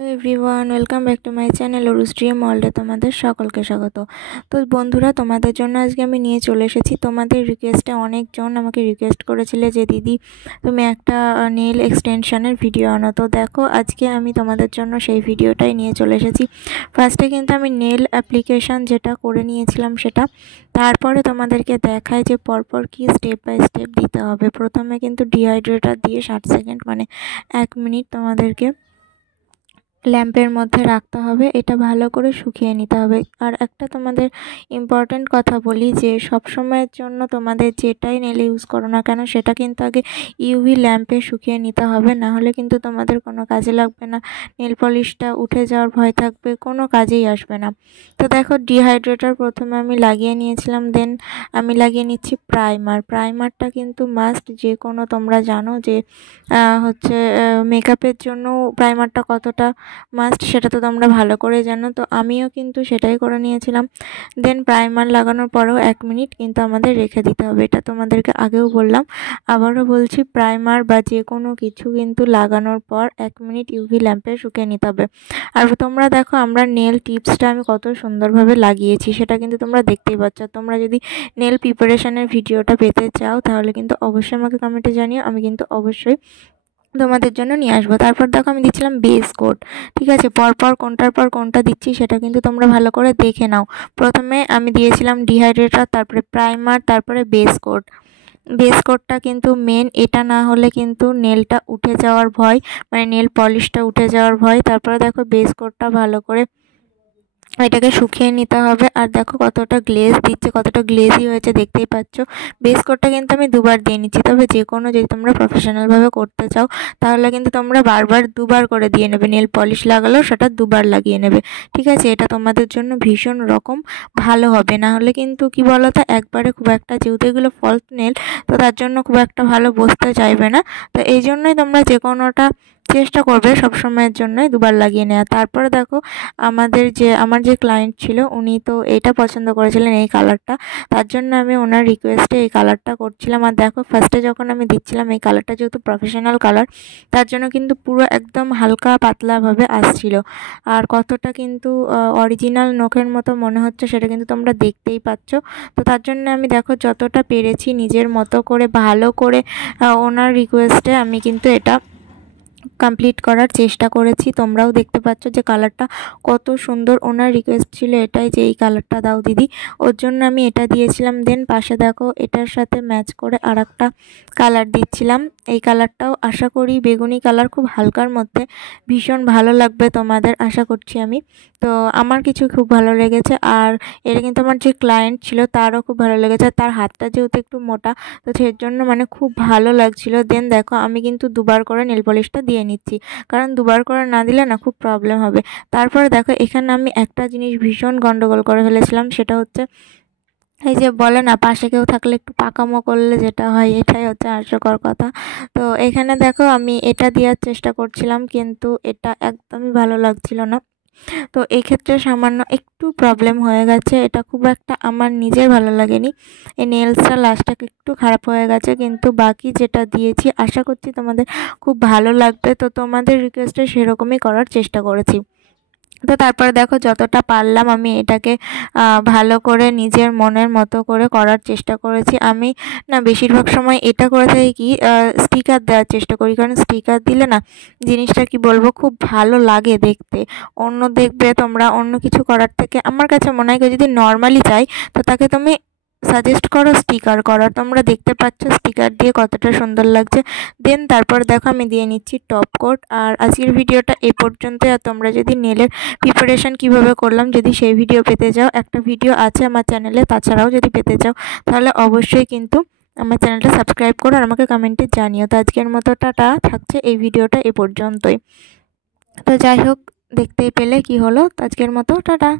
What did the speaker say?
Everyone, welcome back to my channel Aru's dream ওয়ার্ল্ডে তোমাদের সকলকে স্বাগত। তো বন্ধুরা, তোমাদের জন্য আজকে আমি নিয়ে চলে এসেছি। তোমাদের রিকোয়েস্টে অনেকজন আমাকে রিকোয়েস্ট করেছিলে যে দিদি তুমি একটা নেল এক্সটেনশনের ভিডিও আনো। তো দেখো, আজকে আমি তোমাদের জন্য সেই ভিডিওটাই নিয়ে চলে এসেছি। ফার্স্টে কিন্তু আমি নেল অ্যাপ্লিকেশান যেটা করে নিয়েছিলাম সেটা, তারপরে তোমাদেরকে দেখায় যে পরপর কি স্টেপ বাই স্টেপ দিতে হবে। প্রথমে কিন্তু ডিহাইড্রেটার দিয়ে 60 সেকেন্ড মানে 1 মিনিট তোমাদেরকে ল্যাম্পের মধ্যে রাখতে হবে। এটা ভালো করে শুকিয়ে নিতে হবে। আর একটা তোমাদের ইম্পর্ট্যান্ট কথা বলি যে সব সময়ের জন্য তোমাদের যেটাই নেল ইউজ করো না কেন সেটা কিন্তু আগে ইউভি ল্যাম্পে শুকিয়ে নিতে হবে, না হলে কিন্তু তোমাদের কোনো কাজে লাগবে না। নেল পলিশটা উঠে যাওয়ার ভয় থাকবে, কোনো কাজেই আসবে না। তো দেখো, ডিহাইড্রেটার প্রথমে আমি লাগিয়ে নিয়েছিলাম, দেন আমি লাগিয়ে নিচ্ছি প্রাইমারটা কিন্তু মাস্ট। যে কোনো তোমরা জানো যে হচ্ছে মেকআপের জন্য প্রাইমারটা কতটা মাস্ট সেটা তো তোমরা ভালো করে জানো। তো আমিও কিন্তু সেটাই করে নিয়েছিলাম। দেন প্রাইমার লাগানোর পরেও 1 মিনিট কিন্তু আমাদের রেখে দিতে হবে। এটা তোমাদেরকে আগেও বললাম, আবারও বলছি, প্রাইমার বা যে কোনো কিছু কিন্তু লাগানোর পর 1 মিনিট ইউভি ল্যাম্পে শুকিয়ে নিতে হবে। আর তোমরা দেখো, আমরা নেল টিপসটা আমি কত সুন্দরভাবে লাগিয়েছি সেটা কিন্তু তোমরা দেখতেই পাচ্ছ। তোমরা যদি নেল প্রিপারেশনের ভিডিওটা পেতে চাও তাহলে কিন্তু অবশ্যই আমাকে কমেন্টে জানিও, আমি কিন্তু অবশ্যই তোমাদের জন্য নিয়ে আসবো। তারপর দেখো, আমি দিচ্ছিলাম বেস কোট। ঠিক আছে, পরপর কোনটার পর কোনটা দিচ্ছি সেটা কিন্তু তোমরা ভালো করে দেখে নাও। প্রথমে আমি দিয়েছিলাম ডিহাইড্রেটার, তারপরে প্রাইমার, তারপরে বেস কোট। বেস কোটটা কিন্তু মেন, এটা না হলে কিন্তু নেলটা উঠে যাওয়ার ভয়, মানে নেল পলিশটা উঠে যাওয়ার ভয়। তারপরে দেখো, বেস কোটটা ভালো করে এটাকে শুকিয়ে নিতে হবে। আর দেখো কতটা গ্লেজ দিচ্ছে, কতটা গ্লেজি হয়েছে দেখতেই পাচ্ছ। বেস কোটটা কিন্তু আমি দুবার দিয়ে নিচ্ছি। তবে যে কোনো, যদি তোমরা প্রফেশনালভাবে করতে চাও তাহলে কিন্তু তোমরা বারবার দুবার করে দিয়ে নেবে। নেল পলিশ লাগালেও সেটা দুবার লাগিয়ে নেবে। ঠিক আছে, এটা তোমাদের জন্য ভীষণ রকম ভালো হবে। না হলে কিন্তু কি বলো তো, একবারে খুব একটা, যেহেতু এগুলো ফলস নেল, তো তার জন্য খুব একটা ভালো বসতে চাইবে না। তো এই জন্যই তোমরা যে কোনোটা চেষ্টা করবে সবসময়ের জন্যই দুবার লাগিয়ে নেওয়া। তারপরে দেখো, আমার যে ক্লায়েন্ট ছিল উনি তো এটা পছন্দ করেছিলেন, এই কালারটা। তার জন্য আমি ওনার রিকোয়েস্টে এই কালারটা করছিলাম। আর দেখো, ফার্স্টে যখন আমি দিচ্ছিলাম এই কালারটা, যেহেতু প্রফেশনাল কালার, তার জন্য কিন্তু পুরো একদম হালকা পাতলাভাবে আসছিল। আর কতটা কিন্তু অরিজিনাল নখের মতো মনে হচ্ছে সেটা কিন্তু তোমরা দেখতেই পাচ্ছ। তো তার জন্য আমি দেখো যতটা পেরেছি নিজের মতো করে ভালো করে ওনার রিকোয়েস্টে আমি কিন্তু এটা কমপ্লিট করার চেষ্টা করেছি। তোমরাও দেখতে পাচ্ছ যে কালারটা কত সুন্দর। ওনার রিকোয়েস্ট ছিল এটাই যে এই কালারটা দাও দিদি, ওর জন্য আমি এটা দিয়েছিলাম। দেন পাশে দেখো, এটার সাথে ম্যাচ করে আরেকটা কালার দিচ্ছিলাম। এই কালারটাও আশা করি বেগুনি কালার, খুব হালকার মধ্যে, ভীষণ ভালো লাগবে তোমাদের আশা করছি আমি। তো আমার কিছু খুব ভালো লেগেছে। আর এটা কিন্তু আমার যে ক্লায়েন্ট ছিল তারও খুব ভালো লেগেছে। তার হাতটা যেহেতু একটু মোটা, তো সেই জন্য মানে খুব ভালো লাগছিল। দেন দেখো, আমি কিন্তু দুবার করে নেল পলিশটা দিয়ে নিচ্ছি, কারণ দুবার করে না দিলে না খুব প্রবলেম হবে। তারপরে দেখো, এখানে আমি একটা জিনিস ভীষণ গন্ডগোল করে ফেলেছিলাম, সেটা হচ্ছে এই যে বলে না, পাশে কেউ থাকলে একটু পাকামো করলে যেটা হয়, এটাই হচ্ছে হাস্যকর কথা। তো এখানে দেখো, আমি এটা দেওয়ার চেষ্টা করছিলাম কিন্তু এটা একদমই ভালো লাগছিল না। তো এই ক্ষেত্রে সামান্য একটু প্রবলেম হয়ে গেছে, এটা খুব একটা আমার নিজের ভালো লাগেনি। এই নেলসটা লাস্টটা একটু খারাপ হয়ে গেছে, কিন্তু বাকি যেটা দিয়েছি আশা করছি তোমাদের খুব ভালো লাগবে। তো তোমাদের রিকোয়েস্টে সেরকমই করার চেষ্টা করেছি। তো তারপরে দেখো, যতটা পারলাম আমি এটাকে ভালো করে নিজের মনের মতো করে করার চেষ্টা করেছি। আমি না বেশিরভাগ সময় এটা করে থাকি কি, স্টিকার দেওয়ার চেষ্টা করি, কারণ স্টিকার দিলে না জিনিসটা কি বলবো, খুব ভালো লাগে দেখতে। দেখবে তোমরা অন্য কিছু করার থেকে আমার কাছে মনে হয় যদি নর্মালি চাই, তো তাকে তুমি সাজেস্ট করো স্টিকার করার। তোমরা দেখতে পাচ্ছ স্টিকার দিয়ে কতটা সুন্দর লাগছে। দেন তারপর দেখো, আমি দিয়ে নিচ্ছি টপ কোট। আর আজকের ভিডিওটা এই পর্যন্তই। আর তোমরা যদি নেলের প্রিপারেশন কিভাবে করলাম যদি সেই ভিডিও পেতে চাও, একটা ভিডিও আছে আমার চ্যানেলে। তাছাড়াও যদি পেতে চাও তাহলে অবশ্যই কিন্তু আমার চ্যানেলটা সাবস্ক্রাইব করো আর আমাকে কমেন্টে জানিও। তো আজকের মতো টাটা, থাকছে এই ভিডিওটা এ পর্যন্তই। তো যাই হোক, দেখতেই পেলে কি হলো। তো আজকের মতো টাটা।